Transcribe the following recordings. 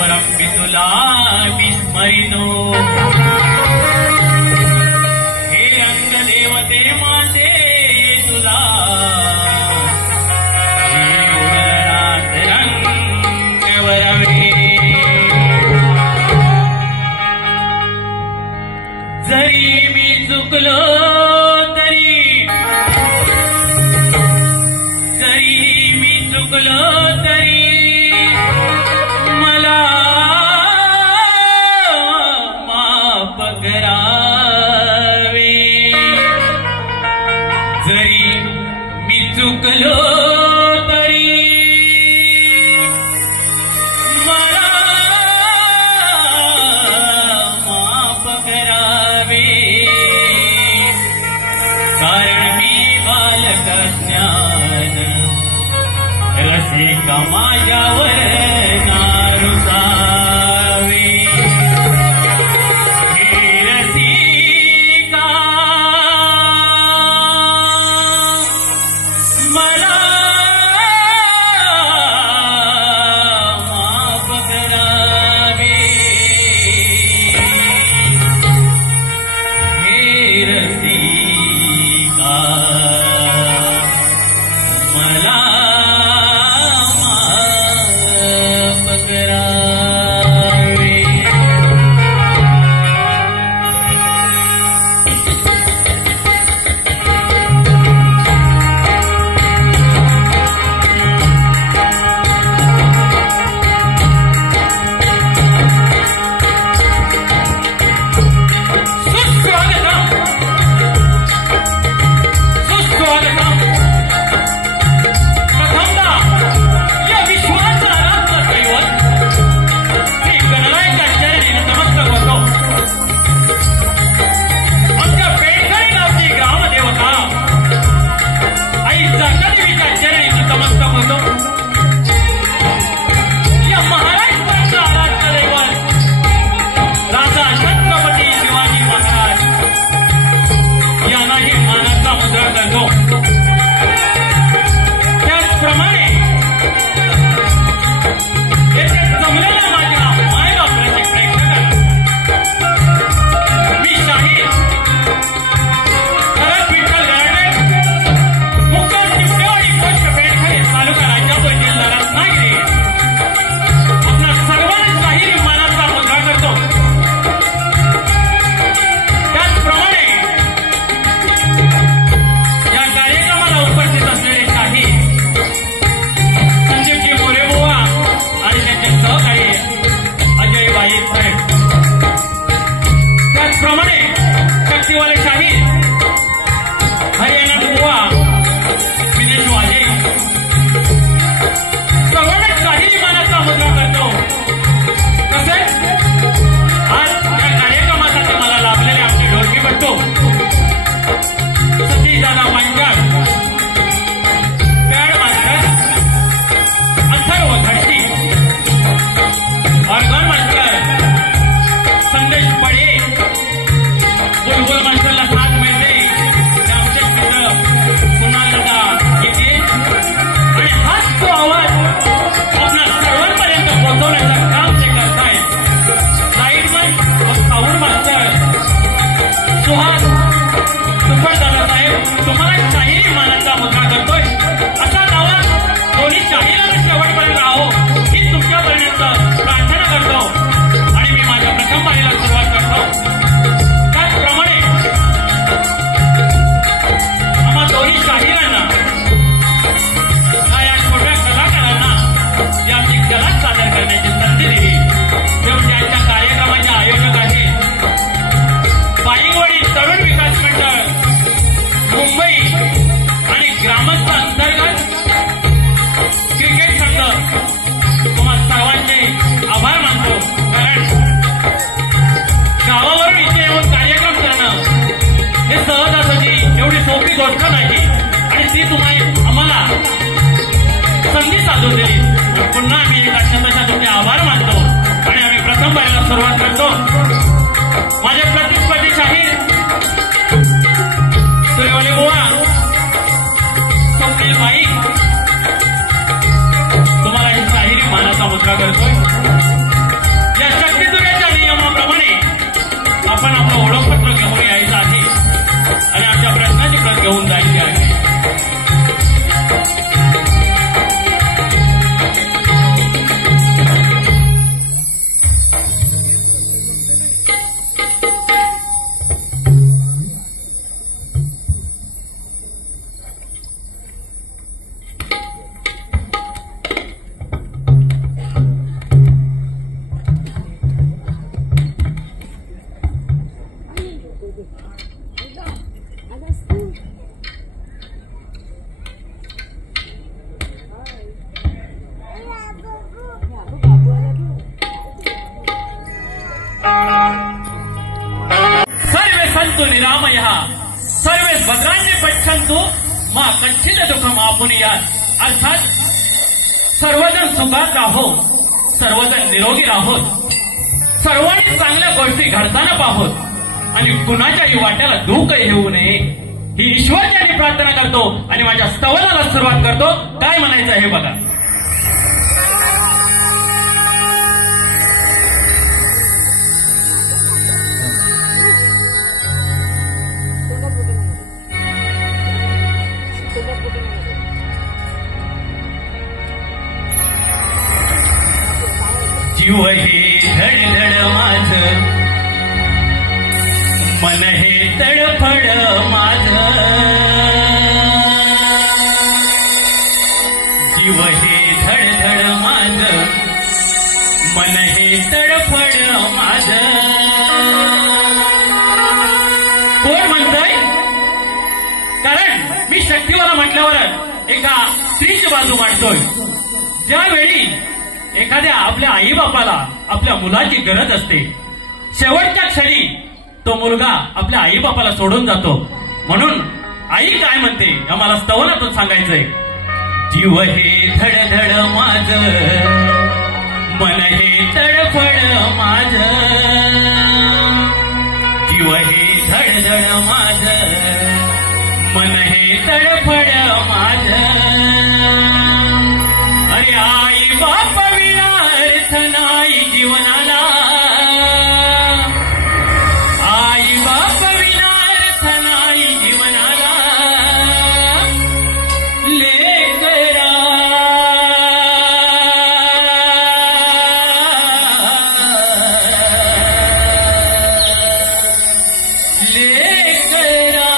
परंपि तुला विस्मरिनो हे अंगदेवते माझे तुला हे उदरनाथ रंगवरवे जरी मी चुकलो तरी मला माफ करावे जरी मी चुकलो तरी मला माफ करावे कारण मी बालक ज्ञान रसिका माझ्यावर नारुसावे हे रसिका मला माफ करावे हे रसिका मला संतू मा कच्चित दुःखम आपण या अर्थात सर्वजण सुखात राहो, सर्वजण निरोगी राहोत, सर्वांनी चांगल्या गोष्टी घडताना पाहोत आणि कुणाच्याही वाट्याला दुःख येऊ नये ही ईश्वराची प्रार्थना करतो आणि माझ्या स्तवनाला सुरुवात करतो. काय म्हणायचं हे बघा. जीव हे धडधड माझ, मन हे तडफड माझ, जीव हे धडधड माझ, मन हे तडफड माझ. कोण म्हणतंय? कारण मी शक्तीवाला म्हटल्यावर एका स्त्रीची बाजू मांडतोय. ज्यावेळी एखाद्या आपल्या आई बापाला आपल्या मुलाची गरज असते, शेवटच्या क्षणी तो मुलगा आपल्या आई बापाला सोडून जातो. म्हणून आई काय म्हणते हे मला स्तवनातून सांगायचंय. जीव हे धडधड माझ, मन हे तडफड माझ, जीव हे धडधड माझ, मन हे तडफड माझ. अरे आई बाप विना अर्थ नाही जीवनाला, आई बाप विना अर्थ नाही जीवनाला. लेकरा लेकरा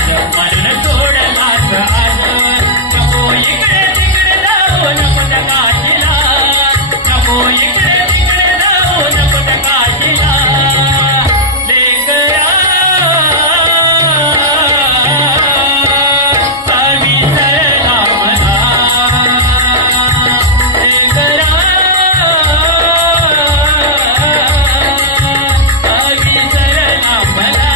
आज मन सोडलाच आज नको इकडे तिकडे जाऊ नको त्या काशीला नको इकडे तिकडे जाऊ नको त्या काशीला लेकरा विसरला मला लेकरा विसरला मला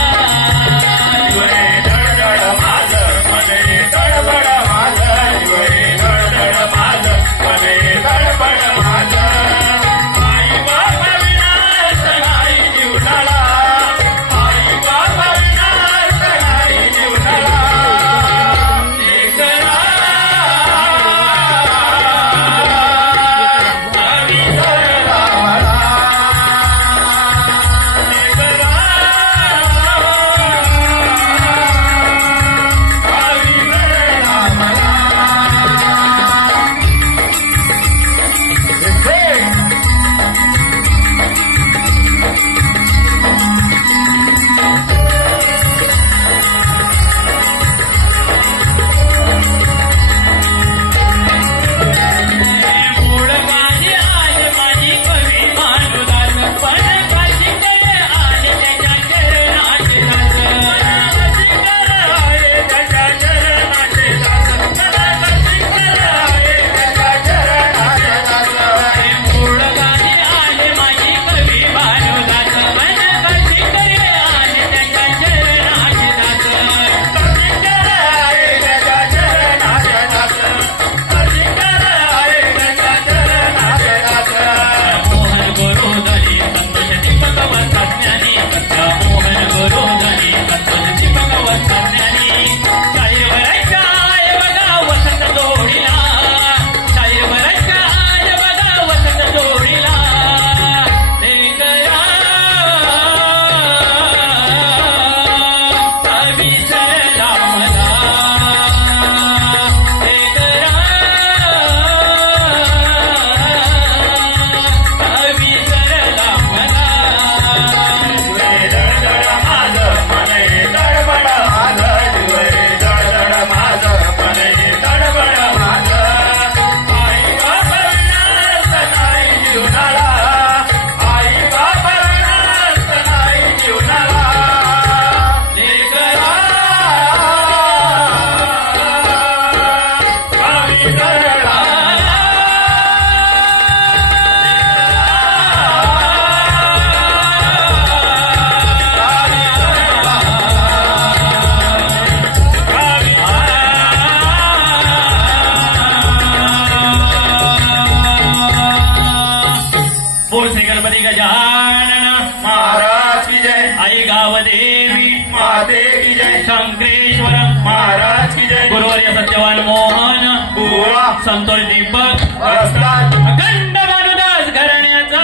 महाराज की जय। आई गावदेवी माते की जय। शंकरेश्वर महाराज की जय। गुरुवर्य सत्यवान मोहन बुवा संतोष दीपक असतात अखंड भानुदास घराण्याचा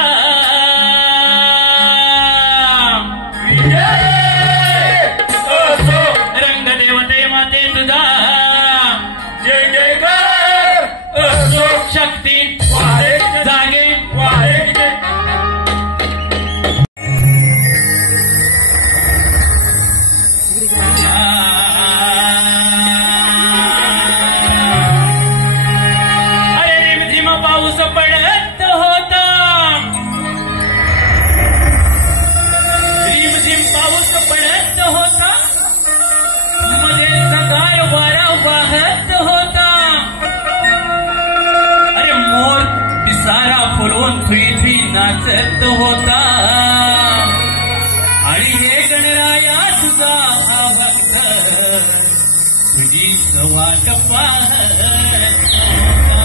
रंगदेवते माते तुझा जय जयकार असो। शक्ती वाहे जागे वाहे की जय। अरे रिमझिम पाऊस पडत होता रिमझिम पाऊस पडत होता मध्ये सकाळ वारा वाहत होता अरे मोर पिसारा फुलवून थुई नाचत होता आणि हे गणराया तुझा हा भक्त तुझी वाट पाहत होता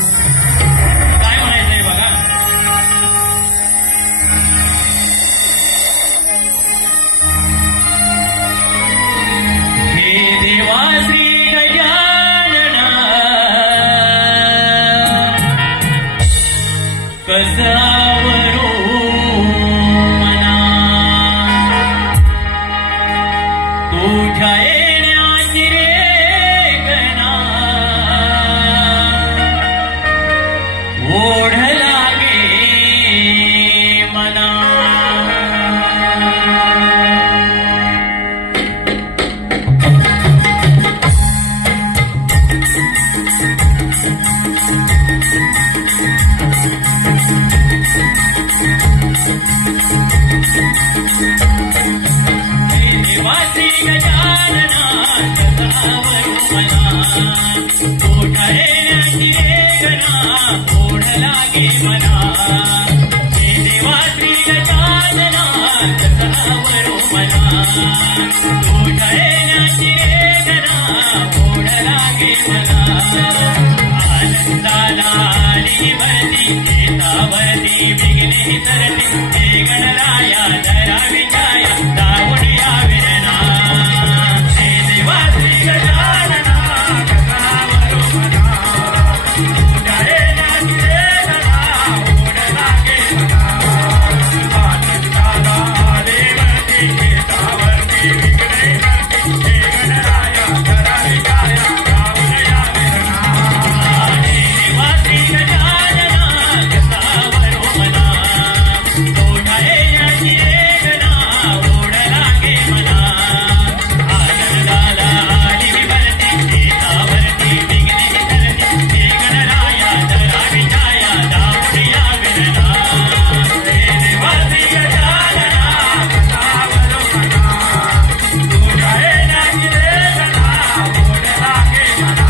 काय म्हणायचंय बघा हे देवा तुझ्या येण्याची वेदना ओढ लागे मला आनंदाला आली भरती शेतावरती विघ्ने तरती हे गणराया धरावी छाया दावून यावे ना हे देवा श्री गजानना कसावरो मना तुझ्या येण्याची वेदना ओढ लागे मला आनंदाला आली भरती शेतावरती विघ्ने तरती हे गणराया धरावी छाया दावून यावे ना हे देवा श्री गजानना कसावरो मना तुझ्या येण्याची वेदना ओढ लागे मला आनंदाला आली भरती शेतावरती विघ्ने तरती हे गणराया धरावी छाया दावून यावे ना हे देवा श्री गजानना कसावरो मना तुझ्या येण्याची वेदना ओढ लागे मला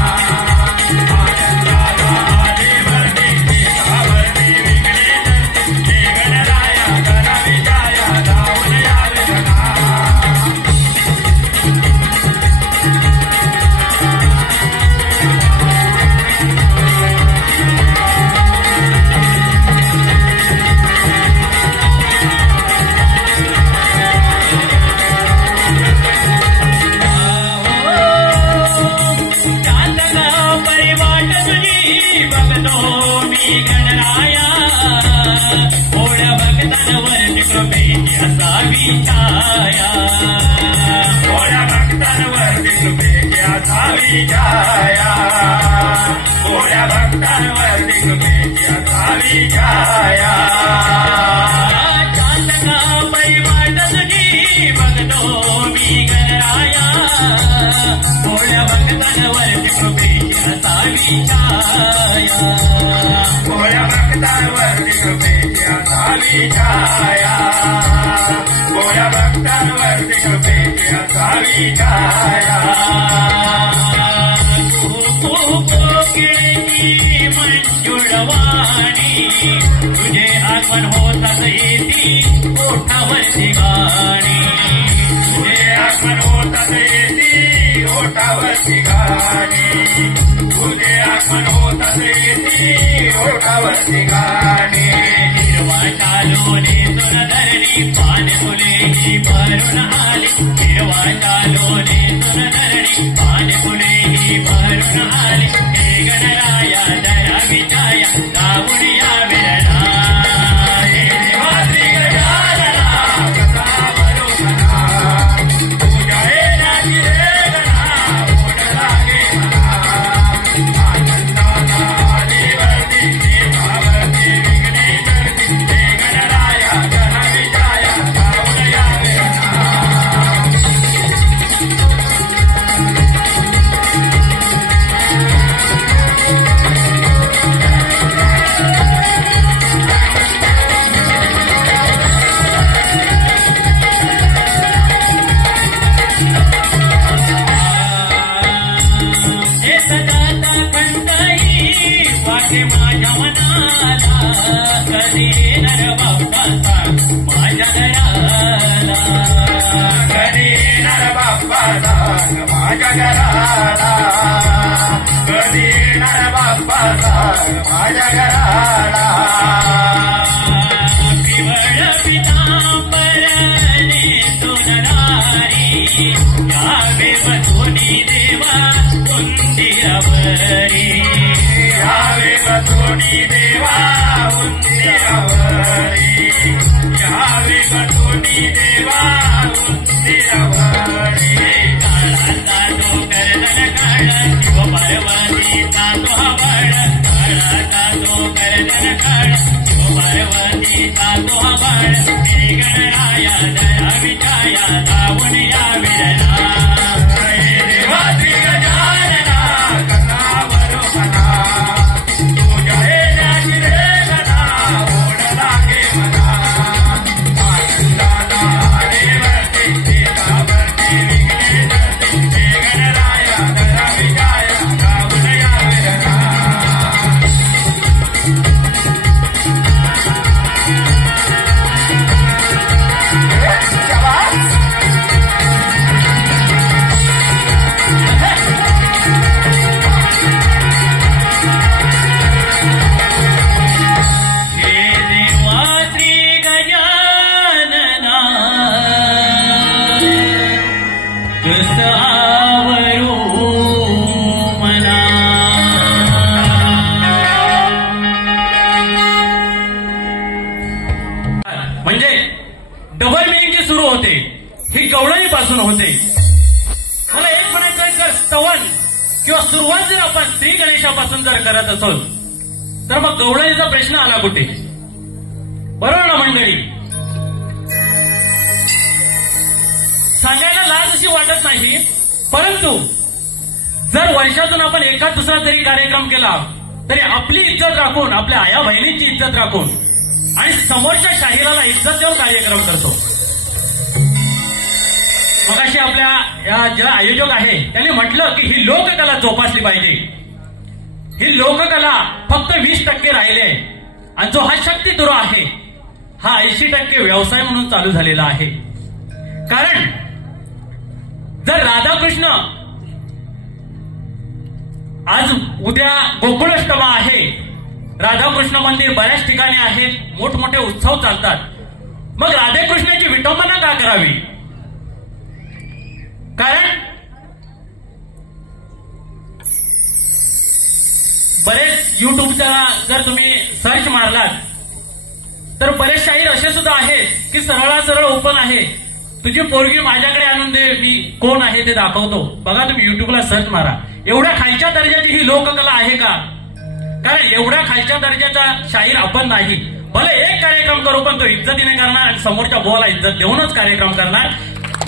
आनंदाला आली भरती शेतावरती विघ्ने तरती हे गणराया धरावी छाया दावून यावे ना चांदगा परिवाट तुझी बघतो मी गणराया थोड्या भक्तांवरती कृपेची असावी छाया थोड्या भक्तांवरती कृपेची असावी छाया थोड्या भक्तांवरती कृपेची असावी छाया चांदगा परिवाट तुझी बघतो मी गणराया थोड्या भक्तांवरती कृपेची असावी छाया थोड्या भक्तांवरती कृपेची असावी छाया थोड्या भक्तांवरती कृपेची असावी छाया तू कोकिळेची मंजुळवाणी तुझे आगमन होतात येती ओठावरची गाणी तुझे आगमन होतात येती ओठावरची गाणी तुझे आगमन होतात येती ओठावरची गाणी हिरवा चालोने सुरधरणी पान फुलेही भरून आली हिरवा चालोने सुरधरणी पान फुलेही भरून आली हे गणराया धरावी छाया दावून यावे ना हे देवा श्री गजानना कसावरो मना तुझ्या येण्याची वेदना ओढ लागे मला आनंदाला आली भरती शेतावरती विघ्ने तरती हे गणराया धरावी छाया दावून यावे ना हे सदाचा कंठही वाटे माझ्या मनाला कधी येणार बाप्पाचा माझ्या घराला कधी येणार बाप्पाचा माझ्या घराला कधी येणार बाप्पाचा माझ्या घराला पिवळ पितांबरने सोनरारी यावे बसोनी देवा उंदिरावरी यावे बसोनी देवा उंदिरावरी यावे बसोनी देवा उंदिरावरी काळाचा डोंगर दनकाळ शिव पार्वतीचा तो बळ काळाचा डोंगर दनकाळ शिव पार्वतीचा तो बळ हे गणराया धरावी छाया दावून यावे ना हे देवा श्री गजानना कसावरो मना तुझ्या येण्याची वेदना ओढ लागे मला आनंदाला डबल मिनिंग सुरू होते ही गवळणीपासून होते. मला एक म्हणायचं आहे, जर स्तवन किंवा सुरुवात जर आपण श्री गणेशापासून जर करत असोल तर मग गवळणीचा प्रश्न आला कुठे? बरोबर ना मंडळी? सांगायला लाज अशी वाटत नाही, परंतु जर वर्षातून आपण एखाद दुसरा तरी कार्यक्रम केला तरी आपली इज्जत राखून, आपल्या आया बहिणींची इज्जत राखून आणि समोरच्या शाहिराला इज्जत देऊन कार्यक्रम करतो. मगाशी आपल्या या ज्या आयोजक आहे त्यांनी म्हटलं की ही लोककला जोपासली पाहिजे. ही लोककला फक्त 20% राहिले आणि जो हा शक्ती दुरा आहे हा 80% व्यवसाय म्हणून चालू झालेला आहे. कारण जर राधाकृष्ण आज उद्या गोकुळाष्टमी आहे, राधाकृष्ण मंदिर बऱ्याच ठिकाणी आहेत, मोठमोठे उत्सव चालतात, मग राधेकृष्णाची विटंबना का करावी? कारण बरेच युट्यूबचा जर तुम्ही सर्च मारलात तर बरेच शाहीर असे सुद्धा आहेत की सरळ ओपन आहे, तुझी पोरगी माझ्याकडे आणून दे, मी कोण आहे ते दाखवतो. बघा तुम्ही युट्यूबला सर्च मारा. एवढ्या खालच्या दर्जाची ही लोककला आहे का? कारण एवढ्या खालच्या दर्जाचा शाहीर आपण नाही. भले एक कार्यक्रम करू पण तो इज्जतीने करणार आणि समोरच्या बोला इज्जत देऊनच कार्यक्रम करणार.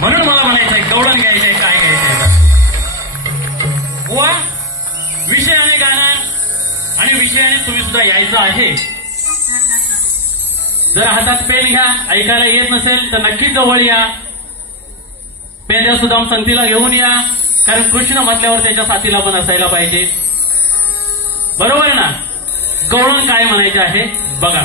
म्हणून मला म्हणायचंय गवळण घ्यायचंय, काय घ्यायचंय बुवा, विषयाने गाणं आणि विषयाने तुम्ही सुद्धा यायचं आहे. जर हातात पेन घ्या, ऐकायला येत नसेल तर नक्की जवळ या, पेंद्या सुदाम संगतीला घेऊन या, कारण कृष्ण म्हटल्यावर त्याच्या साथीला पण असायला पाहिजे. बरोबर ना? गवळण काय म्हणायचे आहे बघा.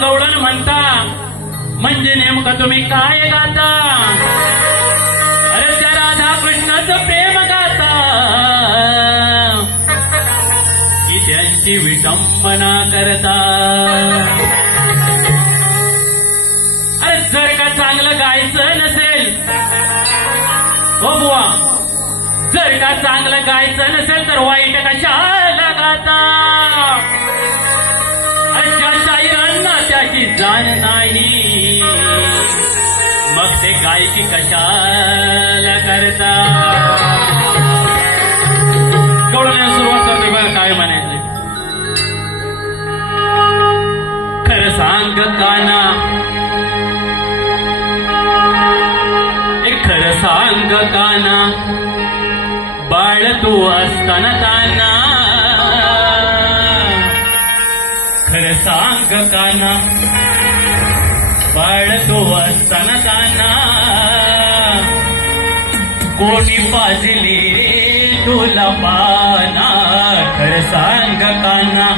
गवळण म्हणता म्हणजे नेमकं तुम्ही काय गाता? अरे त्या राधा कृष्णाचं प्रेम गाता की त्यांची विटंबना करता? अरे जर का चांगलं गायचं नसेल, हो बुवा, जर का चांगलं गायचं नसेल तर वाईट कशाला गाता? ज्या शाहिरांना त्याची जाण नाही मग ते गायकी कशाला करता? गवळण्याला सुरुवात करते बघा काय म्हणायचं. खरं सांग काना, खरं सांग काना, बाळ तू असताना ताना. खरं सांग काना, बाळ तू असताना ताना. कोणी पाजली रे तुला पाना? खरं सांग काना.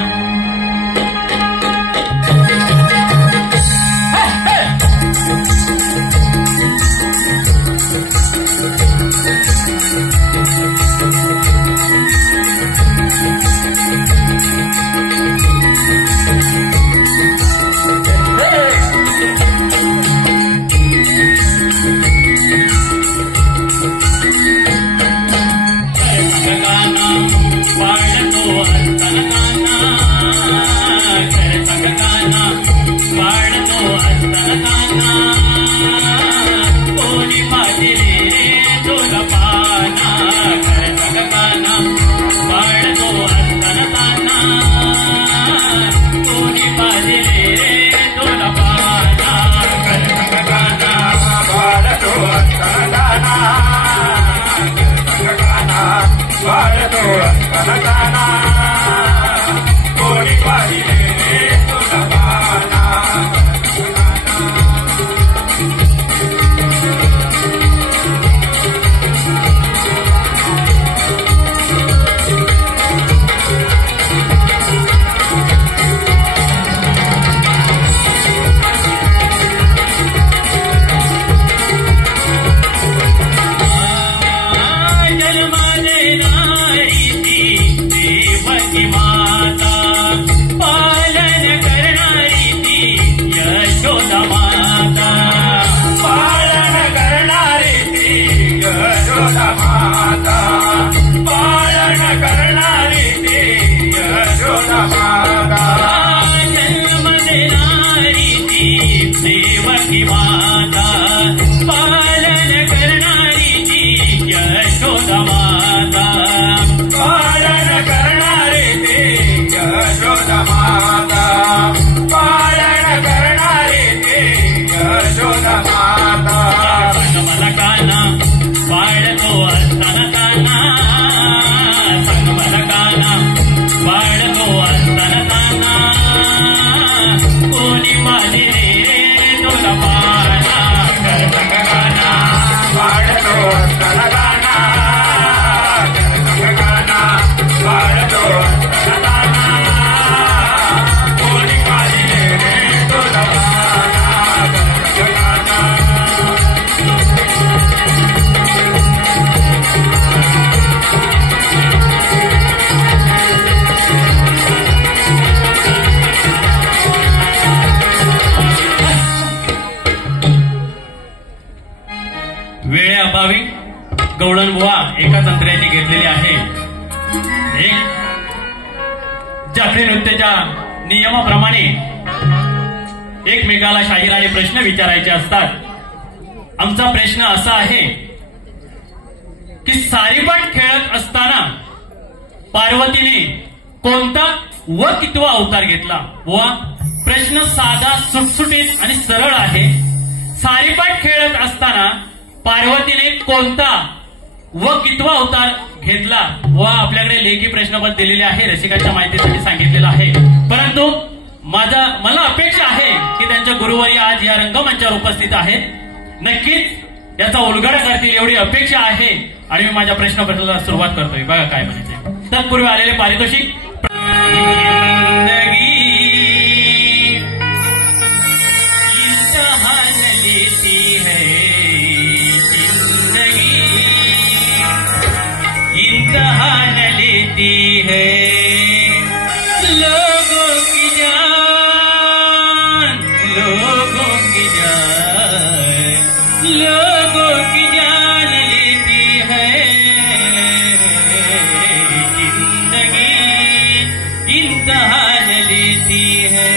माता जन्म देणारी ती देवकी माता पालन करणारी ती यशोदा माता पालन करणारे ते यशोदा माता पालन करणारे ते यशोदा माता सांग मला काना बाळतो असताना काना सांग मला काना बाळतो असताना काना कोणी माझे रे तुला पाना करतंग गाना वाढतो तलगाना करतंग गाना वाढतो तलगाना कोणी पाहिले रे तुला करतंग गाना वेळेअभावी गवळण बुवा एका तंत्र्याची घेतलेली आहे. एक जात्रे नृत्याच्या नियमाप्रमाणे एकमेकाला शाहिराने प्रश्न विचारायचे असतात. आमचा प्रश्न असा आहे की सारीपाट खेळत असताना पार्वतीने कोणता व कितवा अवतार घेतला? बुवा प्रश्न साधा सुटसुटीत आणि सरळ आहे. सारीपाट खेळत असताना पार्वतीने कोणता व कितवा अवतार घेतला? व आपल्याकडे लेखी प्रश्नपत्र दिलेले आहे, रसिकांच्या माहितीसाठी सांगितलेलं आहे. परंतु मला अपेक्षा आहे की त्यांच्या गुरुवारी आज या रंगमंचावर उपस्थित आहेत, नक्कीच याचा उलगडा करतील एवढी अपेक्षा आहे. आणि मी माझ्या प्रश्नपत्राला सुरुवात करतोय. बघा काय म्हणायचे. तत्पूर्वी आलेले पारितोषिक. इम्तिहान लेती है लोगों की जान, लोगों की जान, लोगों की जान लेती है जिंदगी, इम्तिहान लेती है.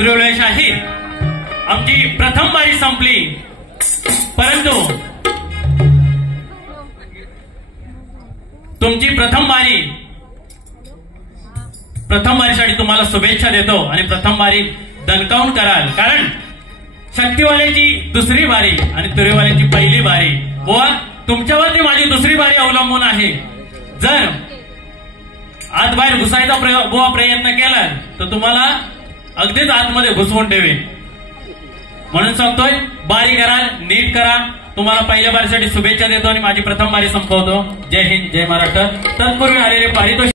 त्रिवळे शाहीर आमची प्रथम बारी संपली, परंतु तुमची प्रथम बारीसाठी तुम्हाला शुभेच्छा देतो आणि प्रथम बारी दणकावून कराल, कारण शक्तीवाल्याची दुसरी बारी आणि तुरेवाल्याची पहिली बारी व तुमच्यावरती माझी दुसरी बारी अवलंबून आहे. जर आत बाहेर घुसायचा प्रयत्न केला तर तुम्हाला अगदीच आतमध्ये घुसवून ठेवेन. म्हणून सांगतोय, बारी कराल, नीट करा. तुम्हाला पहिल्या बारीसाठी शुभेच्छा देतो आणि माझी प्रथम बारी संपवतो. जय हिंद, जय महाराष्ट्र. तत्पूर्वी आलेले पारितोषिक